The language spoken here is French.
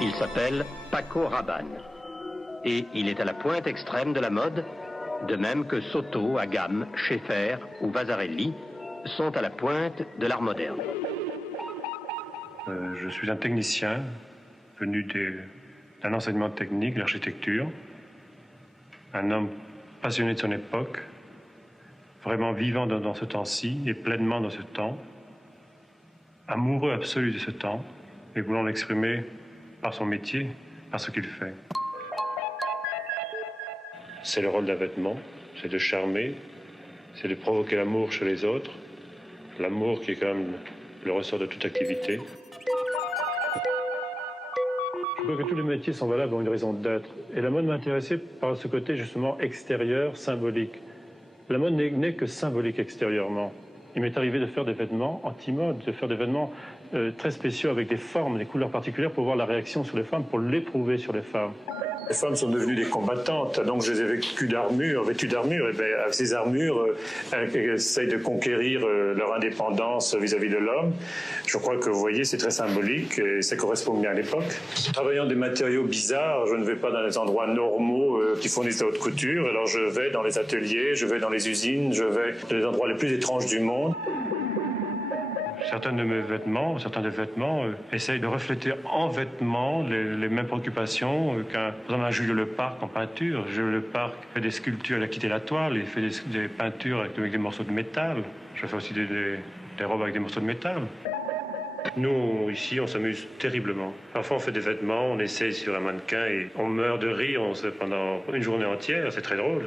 Il s'appelle Paco Rabanne. Et il est à la pointe extrême de la mode, de même que Soto, Agam, Schaeffer ou Vasarely sont à la pointe de l'art moderne. Je suis un technicien venu d'un enseignement technique, l'architecture, un homme passionné de son époque, vraiment vivant dans ce temps-ci et pleinement dans ce temps, amoureux absolu de ce temps et voulant l'exprimer par son métier, par ce qu'il fait. C'est le rôle d'un vêtement, c'est de charmer, c'est de provoquer l'amour chez les autres, l'amour qui est quand même le ressort de toute activité. Je crois que tous les métiers sont valables pour une raison d'être. Et la mode m'intéressait par ce côté justement extérieur, symbolique. La mode n'est que symbolique extérieurement. Il m'est arrivé de faire des vêtements anti-mode, de faire des vêtements très spéciaux avec des formes, des couleurs particulières pour voir la réaction sur les femmes, pour l'éprouver sur les femmes. Les femmes sont devenues des combattantes, donc je les ai vêtues d'armure, et bien avec ces armures, elles essayent de conquérir leur indépendance vis-à-vis de l'homme. Je crois que vous voyez, c'est très symbolique et ça correspond bien à l'époque. Travaillant des matériaux bizarres, je ne vais pas dans les endroits normaux qui fournissent de haute couture, alors je vais dans les ateliers, je vais dans les usines, je vais dans les endroits les plus étranges du monde. Certains des vêtements essayent de refléter en vêtements les mêmes préoccupations qu'un, par exemple, un Jules Leparc en peinture. Jules Leparc fait des sculptures, il a quitté la toile, il fait des peintures avec des morceaux de métal. Je fais aussi des robes avec des morceaux de métal. Nous, ici, on s'amuse terriblement. Parfois, on fait des vêtements, on essaye sur un mannequin et on meurt de rire pendant une journée entière, c'est très drôle.